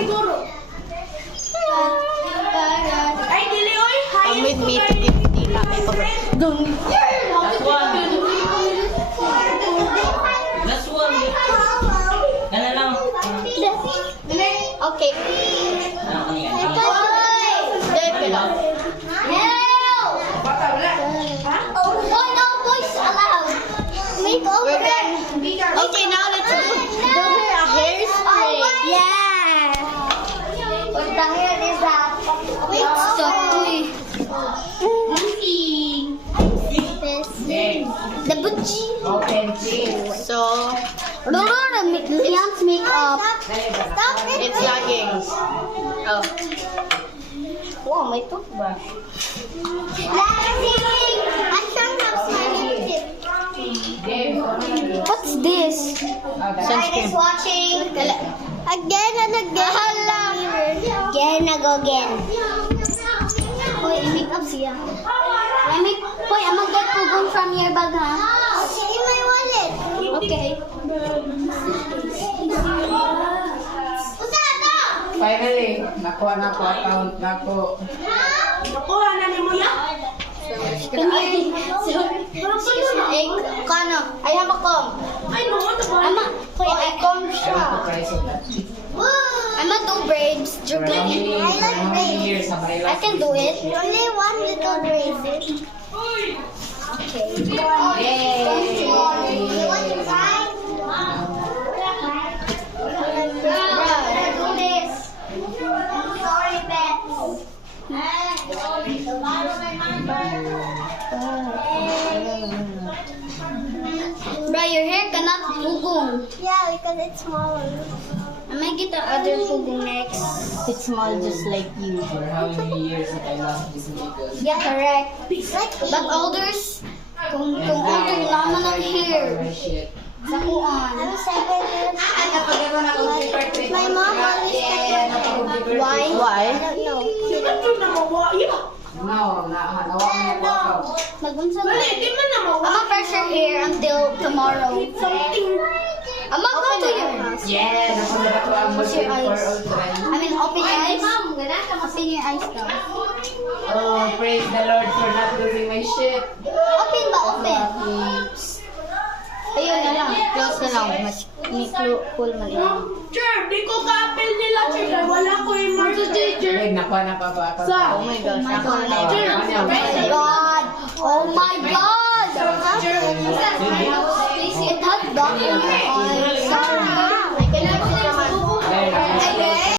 siguro. Ay, dili, oy. Come with me to give Tila my cover. Last one. Last one. Ano lang? Okay. Ano kanina? Dahil pala. Oh no, boys allowed. Make over. Okay, now let's do her a hairspray. Yeah. What the hell is that? So, The butch. Open, please. so No, Leon's makeup. Stop it. it's lagging. Oh. Wow, may toothbrush. I can't have smiling tip. What's this? Sunscreen. Watching. Again and again. Again and again. Hoy, makeup siya. Hoy, I'm gonna get pugong from your bag, ha? In my wallet. Okay. Usado! Finally, nakuha na po account na po. Nakuha na ni mo yan. Kano? I have a comb. Ay, no, ito ba? Oh, I comb siya. Price of that. I'ma do braids. For how many, I like how many years have I I can do it. Only one little bracelet. Okay. Yay! You want to try? Do this. Sorry, Beth. Bro, your hair cannot pugong. Yeah, because it's smaller. I might get the other pugong next. It's small just like you. For how many years have I lost this makeup? Yeah, correct. Like But others, kung older naman ang hair. Oh, shit. Sa kuan. I'm 7 years old. My mom always Why? Why? I don't know. Ito na mawa. Yeah. No, nawa mo po ako. Magunsa Dali, na. di man na mawa. I'ma brush your hair until tomorrow. Something. I'ma go to your house. Yeah, napunta na ko ang What's your Muslim for eyes? all time. I mean, open your eyes. Open your eyes daw. Oh, praise the Lord for not losing my shit. Open ba? Open. Ayun na lang. Close na lang. Mas cool man lang. Sir, di ko ka-apel nila, sir. Wala ko yung marks, sir. Babe, nakuha na pa ba ako? Sa? Oh my gosh. Ako na Oh, yun. ano Oh my yan? God. Oh my God. It had dark in your eyes. Sorry.